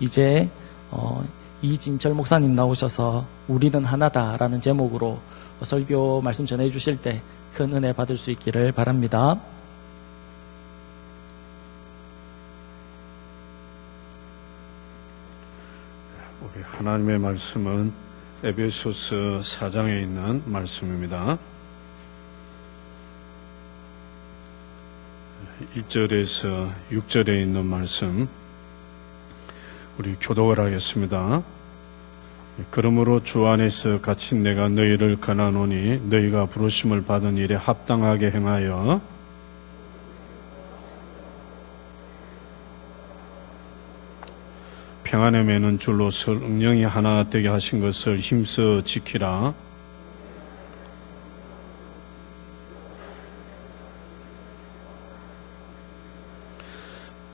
이제 이진철 목사님 나오셔서 우리는 하나다라는 제목으로 설교 말씀 전해주실 때 큰 은혜 받을 수 있기를 바랍니다. 우리 하나님의 말씀은 에베소서 4장에 있는 말씀입니다. 1절에서 6절에 있는 말씀 우리 교독을 하겠습니다. 그러므로 주 안에서 갇힌 내가 너희를 권하노니 너희가 부르심을 받은 일에 합당하게 행하여 평안에 매는 줄로 성령이 하나 되게 하신 것을 힘써 지키라.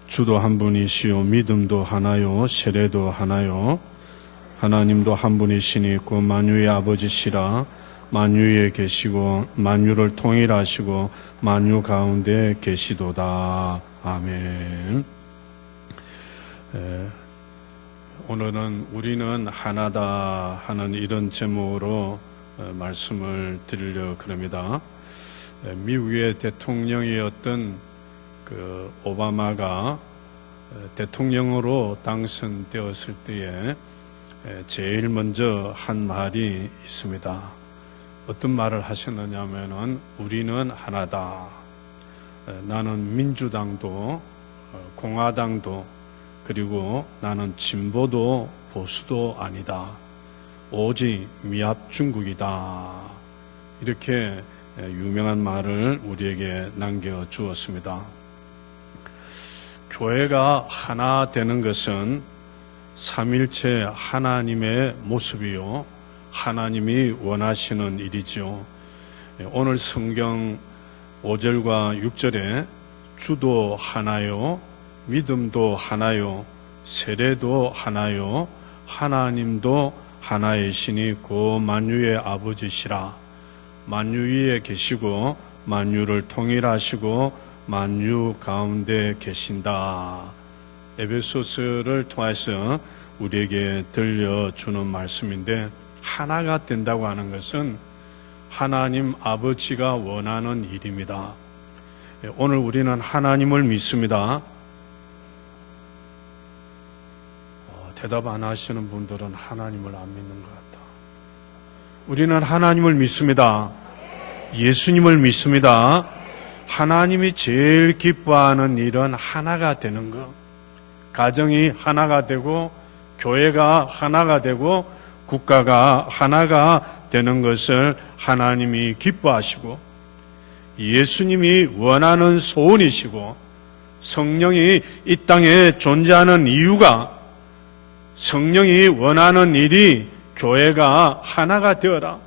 주도 한 분이시요 믿음도 하나요 세례도 하나요 하나님도 한 분이시니 그 만유의 아버지시라. 만유에 계시고 만유를 통일하시고 만유 가운데 계시도다. 아멘. 오늘은 우리는 하나다 하는 이런 제목으로 말씀을 드리려고 합니다. 미국의 대통령이었던 오바마가 대통령으로 당선되었을 때에 제일 먼저 한 말이 있습니다. 어떤 말을 하셨느냐 하면은 우리는 하나다. 나는 민주당도 공화당도 그리고 나는 진보도 보수도 아니다. 오직 미합중국이다. 이렇게 유명한 말을 우리에게 남겨주었습니다. 교회가 하나 되는 것은 삼일체 하나님의 모습이요 하나님이 원하시는 일이죠. 오늘 성경 5절과 6절에 주도 하나요 믿음도 하나요 세례도 하나요 하나님도 하나이시니 그 만유의 아버지시라. 만유 위에 계시고 만유를 통일하시고 만유 가운데 계신다. 에베소서를 통해서 우리에게 들려주는 말씀인데 하나가 된다고 하는 것은 하나님 아버지가 원하는 일입니다. 오늘 우리는 하나님을 믿습니다. 대답 안 하시는 분들은 하나님을 안 믿는 것 같다. 우리는 하나님을 믿습니다. 예수님을 믿습니다. 하나님이 제일 기뻐하는 일은 하나가 되는 것. 가정이 하나가 되고 교회가 하나가 되고 국가가 하나가 되는 것을 하나님이 기뻐하시고 예수님이 원하는 소원이시고 성령이 이 땅에 존재하는 이유가 성령이 원하는 일이 교회가 하나가 되어라.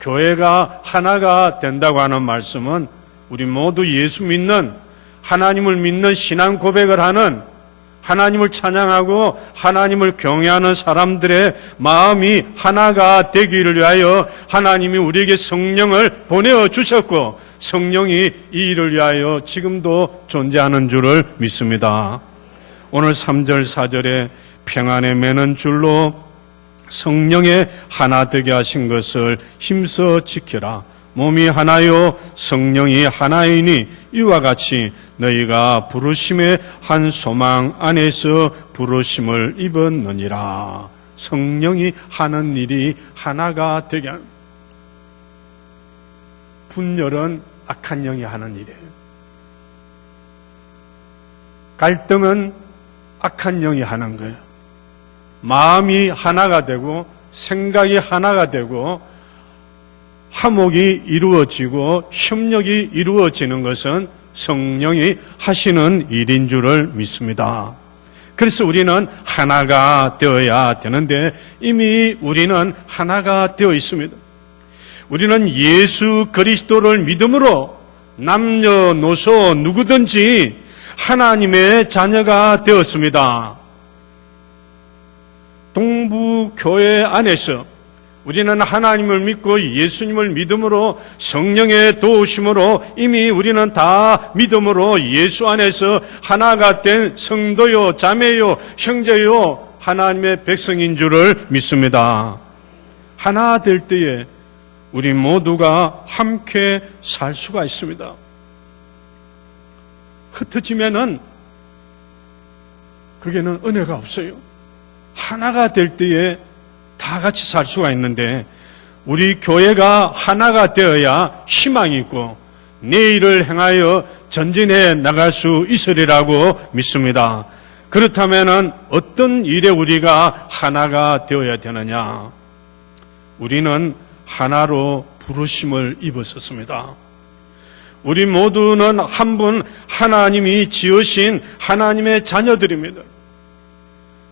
교회가 하나가 된다고 하는 말씀은 우리 모두 예수 믿는 하나님을 믿는 신앙 고백을 하는 하나님을 찬양하고 하나님을 경외하는 사람들의 마음이 하나가 되기를 위하여 하나님이 우리에게 성령을 보내어 주셨고 성령이 이 일을 위하여 지금도 존재하는 줄을 믿습니다. 오늘 3절 4절에 평안에 매는 줄로 성령의 하나 되게 하신 것을 힘써 지켜라. 몸이 하나요 성령이 하나이니 이와 같이 너희가 부르심의 한 소망 안에서 부르심을 입었느니라. 성령이 하는 일이 하나가 되게 하는 분열은 악한 영이 하는 일이에요. 갈등은 악한 영이 하는 거예요. 마음이 하나가 되고 생각이 하나가 되고 화목이 이루어지고 협력이 이루어지는 것은 성령이 하시는 일인 줄을 믿습니다. 그래서 우리는 하나가 되어야 되는데 이미 우리는 하나가 되어 있습니다. 우리는 예수 그리스도를 믿음으로 남녀노소 누구든지 하나님의 자녀가 되었습니다. 동부교회 안에서 우리는 하나님을 믿고 예수님을 믿음으로 성령의 도우심으로 이미 우리는 다 믿음으로 예수 안에서 하나가 된 성도요, 자매요, 형제요, 하나님의 백성인 줄을 믿습니다. 하나 될 때에 우리 모두가 함께 살 수가 있습니다. 흩어지면은 그게는 은혜가 없어요. 하나가 될 때에 다 같이 살 수가 있는데 우리 교회가 하나가 되어야 희망이 있고 내일을 향하여 전진해 나갈 수 있으리라고 믿습니다. 그렇다면 어떤 일에 우리가 하나가 되어야 되느냐? 우리는 하나로 부르심을 입었었습니다. 우리 모두는 한 분 하나님이 지으신 하나님의 자녀들입니다.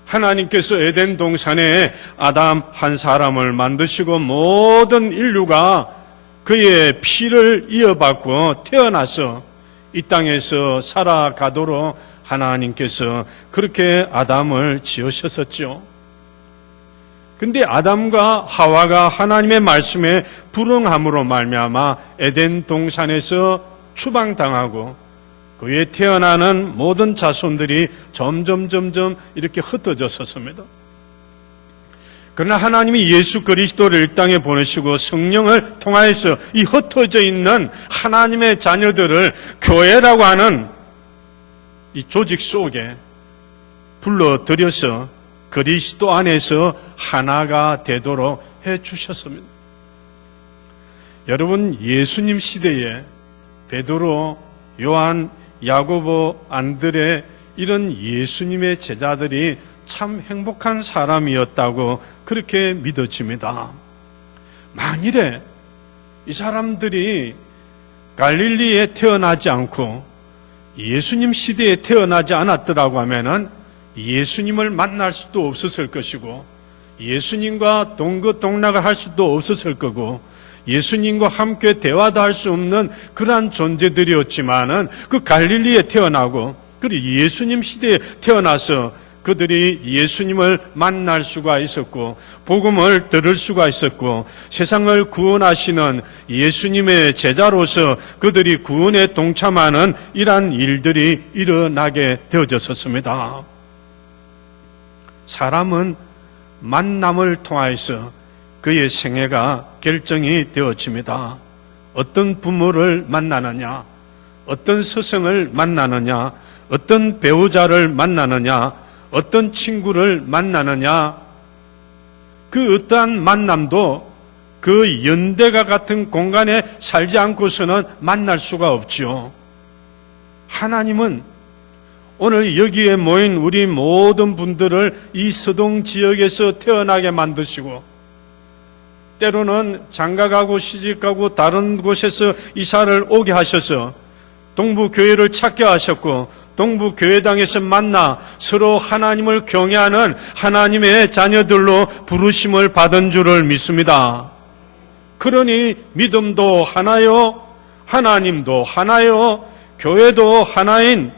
하나님께서 에덴 동산에 아담 한 사람을 만드시고 모든 인류가 그의 피를 이어받고 태어나서 이 땅에서 살아가도록 하나님께서 그렇게 아담을 지으셨었죠. 근데 아담과 하와가 하나님의 말씀에 불응함으로 말미암아 에덴 동산에서 추방당하고 그에 태어나는 모든 자손들이 점점 이렇게 흩어졌었습니다. 그러나 하나님이 예수 그리스도를 이 땅에 보내시고 성령을 통하여서 이 흩어져 있는 하나님의 자녀들을 교회라고 하는 이 조직 속에 불러들여서 그리스도 안에서 하나가 되도록 해주셨습니다. 여러분, 예수님 시대에 베드로, 요한, 야고보, 안드레 이런 예수님의 제자들이 참 행복한 사람이었다고 그렇게 믿어집니다. 만일에 이 사람들이 갈릴리에 태어나지 않고 예수님 시대에 태어나지 않았더라고 하면은 예수님을 만날 수도 없었을 것이고 예수님과 동거동락을 할 수도 없었을 거고 예수님과 함께 대화도 할 수 없는 그러한 존재들이었지만은 그 갈릴리에 태어나고 그리고 예수님 시대에 태어나서 그들이 예수님을 만날 수가 있었고 복음을 들을 수가 있었고 세상을 구원하시는 예수님의 제자로서 그들이 구원에 동참하는 이러한 일들이 일어나게 되어졌었습니다. 사람은 만남을 통하여서 그의 생애가 결정이 되어집니다. 어떤 부모를 만나느냐, 어떤 스승을 만나느냐, 어떤 배우자를 만나느냐, 어떤 친구를 만나느냐, 그 어떠한 만남도 그 연대가 같은 공간에 살지 않고서는 만날 수가 없지요. 하나님은 오늘 여기에 모인 우리 모든 분들을 이 서동 지역에서 태어나게 만드시고 때로는 장가가고 시집가고 다른 곳에서 이사를 오게 하셔서 동부교회를 찾게 하셨고 동부교회당에서 만나 서로 하나님을 경외하는 하나님의 자녀들로 부르심을 받은 줄을 믿습니다. 그러니 믿음도 하나요, 하나님도 하나요, 교회도 하나인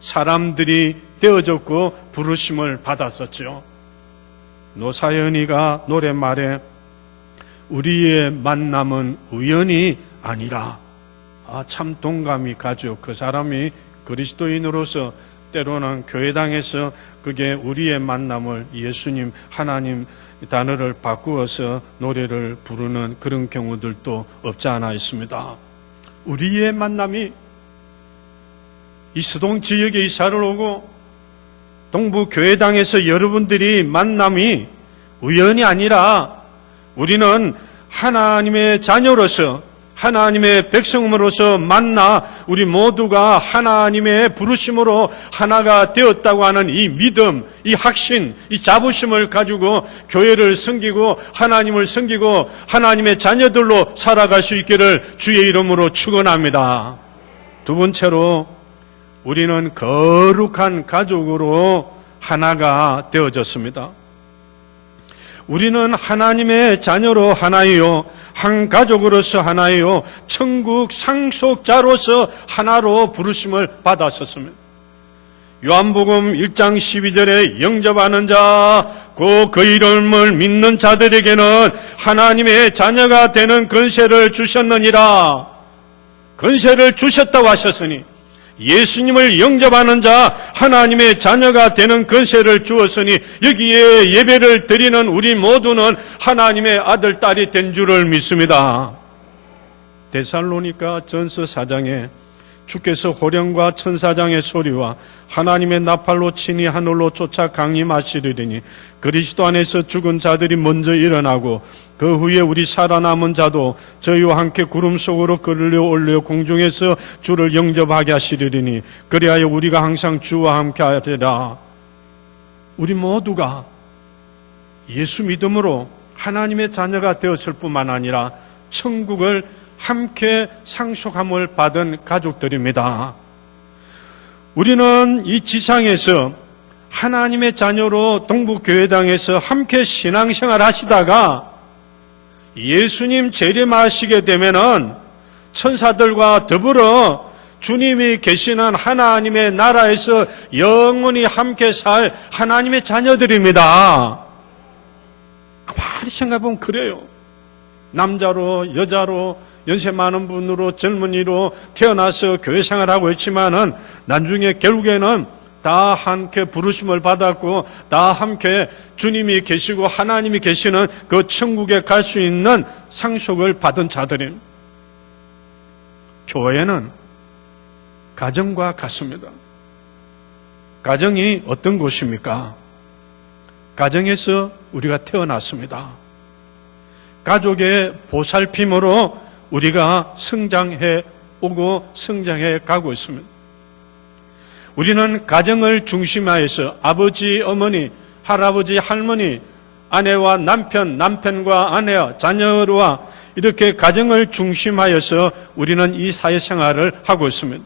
사람들이 되어졌고 부르심을 받았었죠. 노사연이가 노랫말에 우리의 만남은 우연이 아니라 참 동감이 가죠. 그 사람이 그리스도인으로서 때로는 교회당에서 그게 우리의 만남을 예수님, 하나님 단어를 바꾸어서 노래를 부르는 그런 경우들도 없지 않아 있습니다. 우리의 만남이 이 서동 지역에 이사를 오고 동부교회당에서 여러분들이 만남이 우연이 아니라 우리는 하나님의 자녀로서 하나님의 백성으로서 만나 우리 모두가 하나님의 부르심으로 하나가 되었다고 하는 이 믿음, 이 확신, 이 자부심을 가지고 교회를 섬기고 하나님을 섬기고 하나님의 자녀들로 살아갈 수 있기를 주의 이름으로 축원합니다. 두 번째로 우리는 거룩한 가족으로 하나가 되어졌습니다. 우리는 하나님의 자녀로 하나이요, 한 가족으로서 하나이요, 천국 상속자로서 하나로 부르심을 받았었습니다. 요한복음 1장 12절에 영접하는 자, 그 이름을 믿는 자들에게는 하나님의 자녀가 되는 권세를 주셨느니라. 권세를 주셨다고 하셨으니 예수님을 영접하는 자, 하나님의 자녀가 되는 권세를 주었으니 여기에 예배를 드리는 우리 모두는 하나님의 아들, 딸이 된 줄을 믿습니다. 데살로니가 전서 4장에 주께서 호령과 천사장의 소리와 하나님의 나팔로 친히 하늘로 쫓아 강림하시리니 그리스도 안에서 죽은 자들이 먼저 일어나고 그 후에 우리 살아남은 자도 저희와 함께 구름 속으로 끌려올려 공중에서 주를 영접하게 하시리니 그리하여 우리가 항상 주와 함께 하리라. 우리 모두가 예수 믿음으로 하나님의 자녀가 되었을 뿐만 아니라 천국을 함께 상속함을 받은 가족들입니다. 우리는 이 지상에서 하나님의 자녀로 동북교회당에서 함께 신앙생활 하시다가 예수님 재림하시게 되면은 천사들과 더불어 주님이 계시는 하나님의 나라에서 영원히 함께 살 하나님의 자녀들입니다. 가만히 생각해보면 그래요. 남자로 여자로 연세 많은 분으로 젊은이로 태어나서 교회 생활하고 있지만은 나중에 결국에는 다 함께 부르심을 받았고 다 함께 주님이 계시고 하나님이 계시는 그 천국에 갈 수 있는 상속을 받은 자들입니다. 교회는 가정과 같습니다. 가정이 어떤 곳입니까? 가정에서 우리가 태어났습니다. 가족의 보살핌으로 우리가 성장해 오고 성장해 가고 있습니다. 우리는 가정을 중심하여서 아버지, 어머니, 할아버지, 할머니, 아내와 남편, 남편과 아내와 자녀와 이렇게 가정을 중심하여서 우리는 이 사회생활을 하고 있습니다.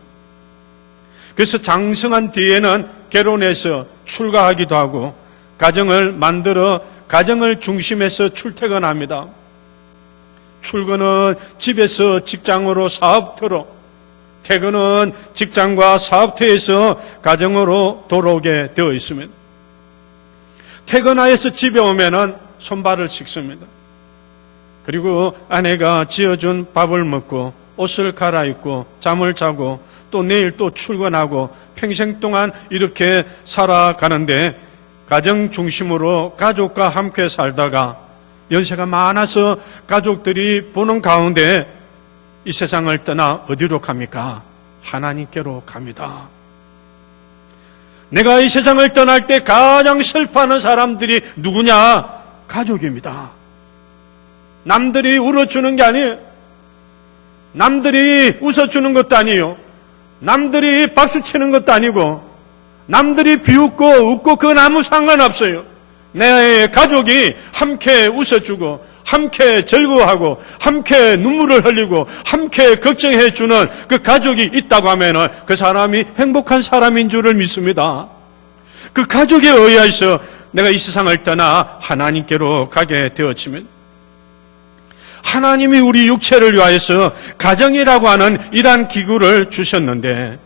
그래서 장성한 뒤에는 결혼해서 출가하기도 하고 가정을 만들어 가정을 중심해서 출퇴근합니다. 출근은 집에서 직장으로 사업터로, 퇴근은 직장과 사업터에서 가정으로 돌아오게 되어 있습니다. 퇴근하여서 집에 오면은 손발을 씻습니다. 그리고 아내가 지어준 밥을 먹고 옷을 갈아입고 잠을 자고 또 내일 또 출근하고 평생 동안 이렇게 살아가는데 가정 중심으로 가족과 함께 살다가 연세가 많아서 가족들이 보는 가운데 이 세상을 떠나 어디로 갑니까? 하나님께로 갑니다. 내가 이 세상을 떠날 때 가장 슬퍼하는 사람들이 누구냐? 가족입니다. 남들이 울어주는 게 아니에요. 남들이 웃어주는 것도 아니에요. 남들이 박수치는 것도 아니고 남들이 비웃고 웃고 그건 아무 상관없어요. 내 가족이 함께 웃어주고 함께 즐거워하고 함께 눈물을 흘리고 함께 걱정해주는 그 가족이 있다고 하면 그 사람이 행복한 사람인 줄을 믿습니다. 그 가족에 의해서 내가 이 세상을 떠나 하나님께로 가게 되었지만 하나님이 우리 육체를 위하여서 가정이라고 하는 이러한 기구를 주셨는데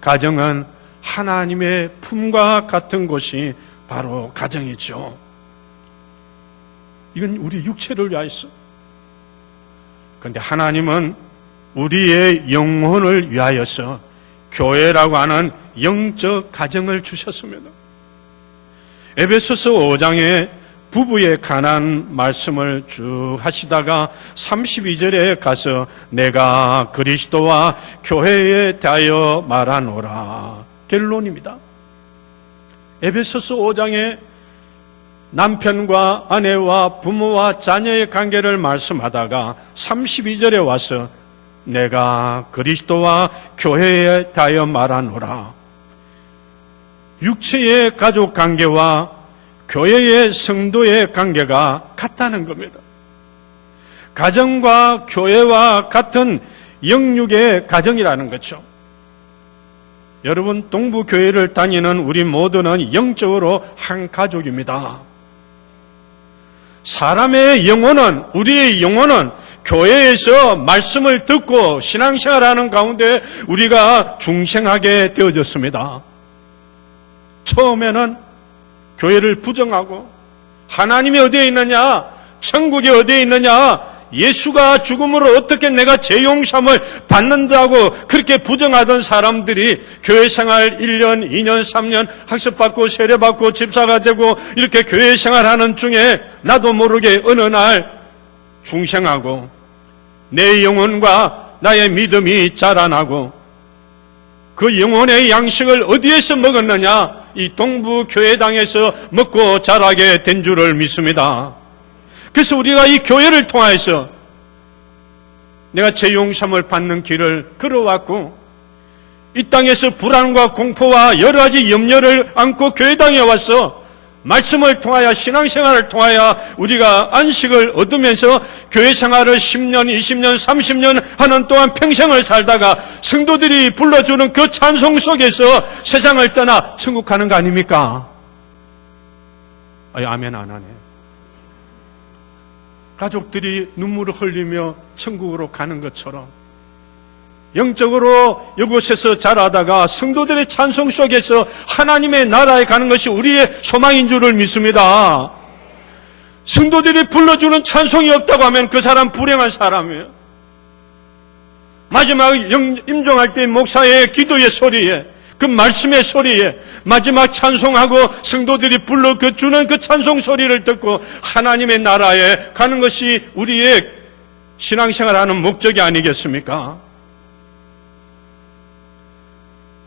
가정은 하나님의 품과 같은 곳이 바로 가정이죠. 이건 우리 육체를 위하여서. 그런데 하나님은 우리의 영혼을 위하여서 교회라고 하는 영적 가정을 주셨습니다. 에베소서 5장에 부부에 관한 말씀을 쭉 하시다가 32절에 가서 내가 그리스도와 교회에 대하여 말하노라. 결론입니다. 에베소서 5장에 남편과 아내와 부모와 자녀의 관계를 말씀하다가 32절에 와서 내가 그리스도와 교회에 대하여 말하노라. 육체의 가족 관계와 교회의 성도의 관계가 같다는 겁니다. 가정과 교회와 같은 영육의 가정이라는 거죠. 여러분, 동부교회를 다니는 우리 모두는 영적으로 한 가족입니다. 사람의 영혼은, 우리의 영혼은 교회에서 말씀을 듣고 신앙생활하는 가운데 우리가 중생하게 되어졌습니다. 처음에는 교회를 부정하고 하나님이 어디에 있느냐, 천국이 어디에 있느냐, 예수가 죽음으로 어떻게 내가 죄 용서함을 받는다고 그렇게 부정하던 사람들이 교회 생활 1년, 2년, 3년 학습받고 세례받고 집사가 되고 이렇게 교회 생활하는 중에 나도 모르게 어느 날 중생하고 내 영혼과 나의 믿음이 자라나고 그 영혼의 양식을 어디에서 먹었느냐? 이 동부교회당에서 먹고 자라게 된 줄을 믿습니다. 그래서 우리가 이 교회를 통해서 내가 죄 용서함을 받는 길을 걸어왔고 이 땅에서 불안과 공포와 여러 가지 염려를 안고 교회당에 와서 말씀을 통하여 신앙생활을 통하여 우리가 안식을 얻으면서 교회 생활을 10년, 20년, 30년 하는 동안 평생을 살다가 성도들이 불러주는 그 찬송 속에서 세상을 떠나 천국 가는 거 아닙니까? 아멘 안 하네. 가족들이 눈물을 흘리며 천국으로 가는 것처럼 영적으로 이곳에서 자라다가 성도들의 찬송 속에서 하나님의 나라에 가는 것이 우리의 소망인 줄을 믿습니다. 성도들이 불러주는 찬송이 없다고 하면 그 사람 불행한 사람이에요. 마지막 임종할 때 목사의 기도의 소리에 그 말씀의 소리에 마지막 찬송하고 성도들이 불러주는 그 찬송 소리를 듣고 하나님의 나라에 가는 것이 우리의 신앙생활하는 목적이 아니겠습니까?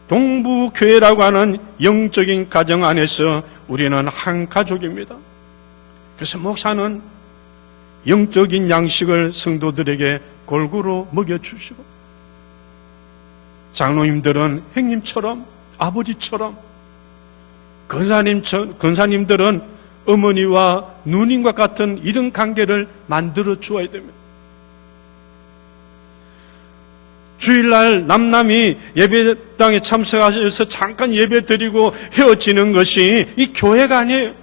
동부교회라고 하는 영적인 가정 안에서 우리는 한 가족입니다. 그래서 목사는 영적인 양식을 성도들에게 골고루 먹여주시고 장로님들은 형님처럼 아버지처럼 권사님들은 어머니와 누님과 같은 이런 관계를 만들어 주어야 됩니다. 주일날 남남이 예배당에 참석하셔서 잠깐 예배 드리고 헤어지는 것이 이 교회가 아니에요.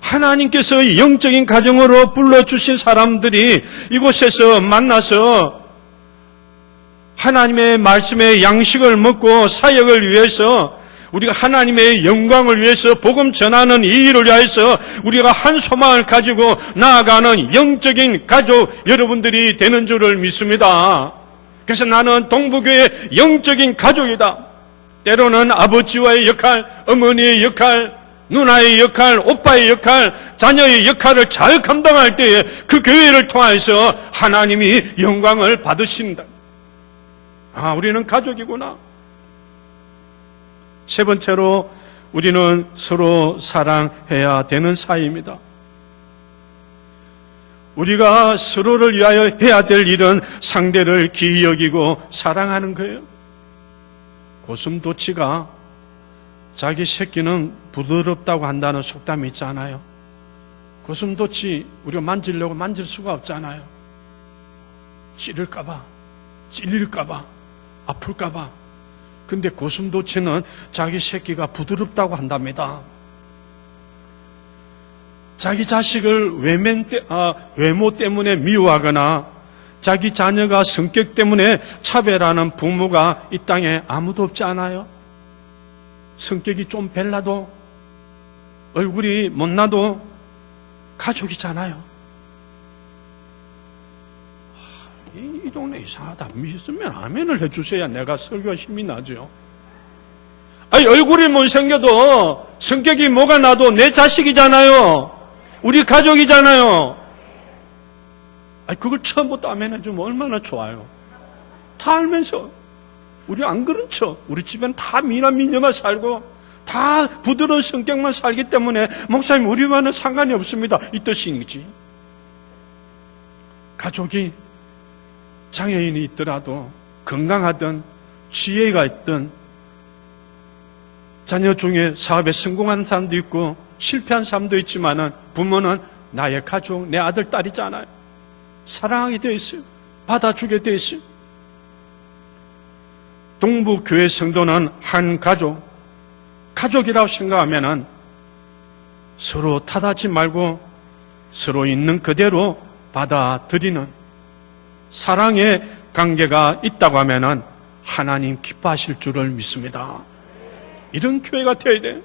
하나님께서 영적인 가정으로 불러주신 사람들이 이곳에서 만나서 하나님의 말씀의 양식을 먹고 사역을 위해서 우리가 하나님의 영광을 위해서 복음 전하는 이 일을 위해서 우리가 한 소망을 가지고 나아가는 영적인 가족 여러분들이 되는 줄을 믿습니다. 그래서 나는 동부교회의 영적인 가족이다. 때로는 아버지와의 역할, 어머니의 역할, 누나의 역할, 오빠의 역할, 자녀의 역할을 잘 감당할 때에 그 교회를 통해서 하나님이 영광을 받으신다. 아, 우리는 가족이구나. 세 번째로 우리는 서로 사랑해야 되는 사이입니다. 우리가 서로를 위하여 해야 될 일은 상대를 기이 여기고 사랑하는 거예요. 고슴도치가 자기 새끼는 부드럽다고 한다는 속담이 있잖아요. 고슴도치 우리가 만지려고 만질 수가 없잖아요. 찌를까봐, 찔릴까봐, 아플까봐. 근데 고슴도치는 자기 새끼가 부드럽다고 한답니다. 자기 자식을 외모 때문에 미워하거나 자기 자녀가 성격 때문에 차별하는 부모가 이 땅에 아무도 없지 않아요? 성격이 좀 별나도 얼굴이 못나도 가족이잖아요. 이 동네 이상하다. 믿으면 아멘을 해주셔야 내가 설교가 힘이 나죠. 아니, 얼굴이 못생겨도 성격이 뭐가 나도 내 자식이잖아요. 우리 가족이잖아요. 아니, 그걸 처음부터 아멘 해주면 얼마나 좋아요. 다 알면서. 우리 안 그런 척. 우리 집엔 다 미나 미녀만 살고 다 부드러운 성격만 살기 때문에 목사님 우리와는 상관이 없습니다. 이 뜻이지. 가족이 장애인이 있더라도 건강하든 지혜가 있든 자녀 중에 사업에 성공한 사람도 있고 실패한 사람도 있지만은 부모는 나의 가족, 내 아들, 딸이잖아요. 사랑하게 되어 있어요. 받아주게 되어 있어요. 동부교회 성도는 한 가족이라고 생각하면은 서로 탓하지 말고 서로 있는 그대로 받아들이는 사랑의 관계가 있다고 하면은 하나님 기뻐하실 줄을 믿습니다. 이런 교회가 되어야 돼요.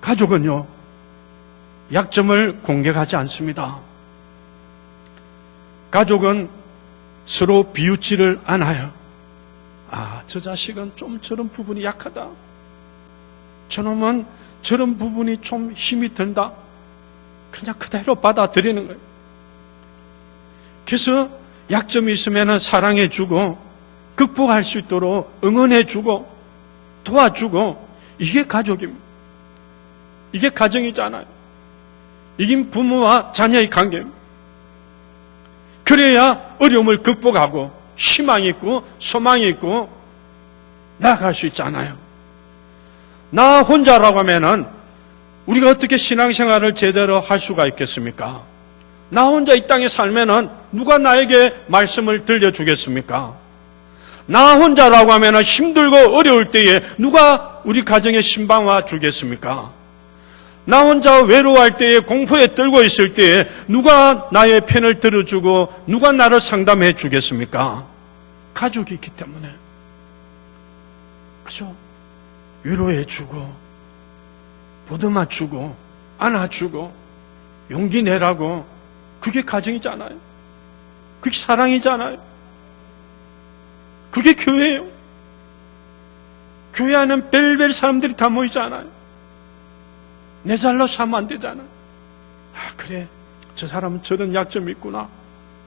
가족은요, 약점을 공격하지 않습니다. 가족은 서로 비웃지를 않아요. 아, 저 자식은 좀 저런 부분이 약하다. 저놈은 저런 부분이 좀 힘이 든다. 그냥 그대로 받아들이는 거예요. 그래서 약점이 있으면 사랑해주고 극복할 수 있도록 응원해주고 도와주고, 이게 가족입니다. 이게 가정이잖아요. 이게 부모와 자녀의 관계입니다. 그래야 어려움을 극복하고 희망이 있고 소망이 있고 나아갈 수 있잖아요. 나 혼자라고 하면은 우리가 어떻게 신앙생활을 제대로 할 수가 있겠습니까? 나 혼자 이 땅에 살면은 누가 나에게 말씀을 들려주겠습니까? 나 혼자라고 하면은 힘들고 어려울 때에 누가 우리 가정에 신방와 주겠습니까? 나 혼자 외로워할 때에, 공포에 떨고 있을 때에 누가 나의 편을 들어주고 누가 나를 상담해 주겠습니까? 가족이 있기 때문에. 그죠? 위로해 주고 보듬어 주고 안아주고 용기 내라고, 그게 가정이잖아요. 그게 사랑이잖아요. 그게 교회예요. 교회 안에는 별별 사람들이 다 모이잖아요. 내 잘로 사면 안 되잖아. 아, 그래, 저 사람은 저런 약점이 있구나,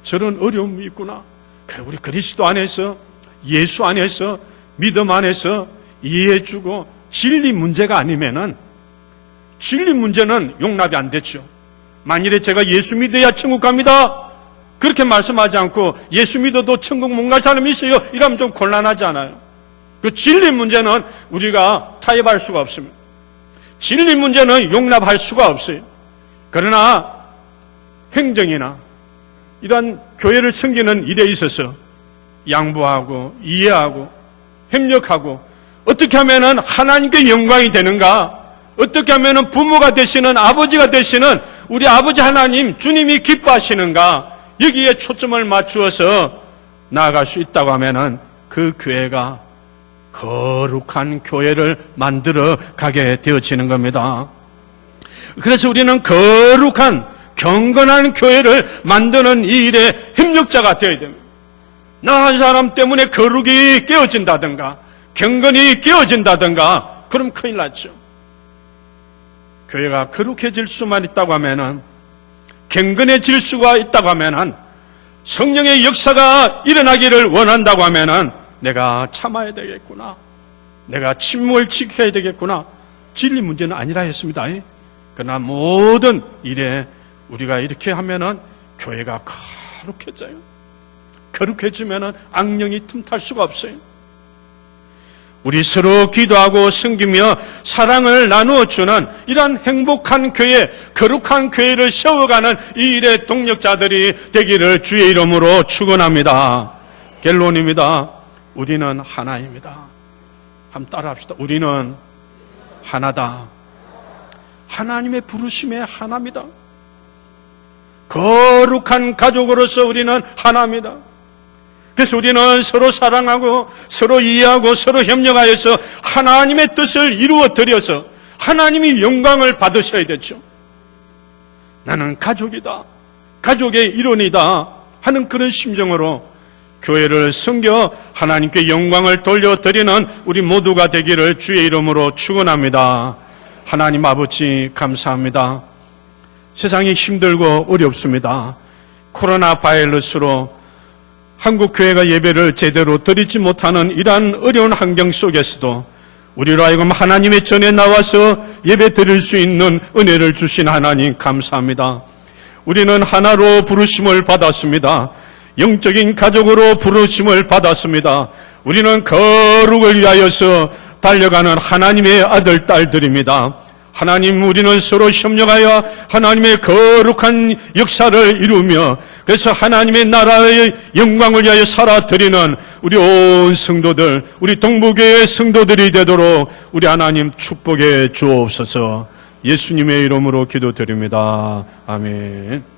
저런 어려움이 있구나. 그래, 우리 그리스도 안에서, 예수 안에서, 믿음 안에서 이해해주고, 진리 문제가 아니면은, 진리 문제는 용납이 안 되죠. 만일에 제가 예수 믿어야 천국 갑니다, 그렇게 말씀하지 않고 예수 믿어도 천국 못 갈 사람이 있어요, 이러면 좀 곤란하지 않아요? 그 진리 문제는 우리가 타협할 수가 없습니다. 진리 문제는 용납할 수가 없어요. 그러나 행정이나 이런 교회를 섬기는 일에 있어서 양보하고 이해하고 협력하고, 어떻게 하면 하나님께 영광이 되는가, 어떻게 하면 부모가 되시는, 아버지가 되시는 우리 아버지 하나님 주님이 기뻐하시는가, 여기에 초점을 맞추어서 나아갈 수 있다고 하면 그 교회가 거룩한 교회를 만들어 가게 되어지는 겁니다. 그래서 우리는 거룩한 경건한 교회를 만드는 이 일에 협력자가 되어야 됩니다. 나 한 사람 때문에 거룩이 깨어진다든가 경건이 깨어진다든가 그럼 큰일 났죠. 교회가 거룩해질 수만 있다고 하면은, 경건해질 수가 있다고 하면은, 성령의 역사가 일어나기를 원한다고 하면은 내가 참아야 되겠구나, 내가 침묵을 지켜야 되겠구나, 진리 문제는 아니라 했습니다. 그러나 모든 일에 우리가 이렇게 하면은 교회가 거룩해져요. 거룩해지면은 악령이 틈탈 수가 없어요. 우리 서로 기도하고 섬기며 사랑을 나누어 주는 이러한 행복한 교회, 거룩한 교회를 세워가는 이 일의 동력자들이 되기를 주의 이름으로 축원합니다. 결론입니다. 우리는 하나입니다. 한번 따라합시다. 우리는 하나다. 하나님의 부르심에 하나입니다. 거룩한 가족으로서 우리는 하나입니다. 그래서 우리는 서로 사랑하고 서로 이해하고 서로 협력하여서 하나님의 뜻을 이루어 드려서 하나님이 영광을 받으셔야 되죠. 나는 가족이다, 가족의 일원이다 하는 그런 심정으로 교회를 섬겨 하나님께 영광을 돌려드리는 우리 모두가 되기를 주의 이름으로 축원합니다. 하나님 아버지 감사합니다. 세상이 힘들고 어렵습니다. 코로나 바이러스로 한국 교회가 예배를 제대로 드리지 못하는 이러한 어려운 환경 속에서도 우리로 하여금 하나님의 전에 나와서 예배 드릴 수 있는 은혜를 주신 하나님 감사합니다. 우리는 하나로 부르심을 받았습니다. 영적인 가족으로 부르심을 받았습니다. 우리는 거룩을 위하여서 달려가는 하나님의 아들, 딸들입니다. 하나님, 우리는 서로 협력하여 하나님의 거룩한 역사를 이루며 그래서 하나님의 나라의 영광을 위하여 살아드리는 우리 온 성도들, 우리 동부교회 성도들이 되도록 우리 하나님 축복해 주옵소서. 예수님의 이름으로 기도드립니다. 아멘.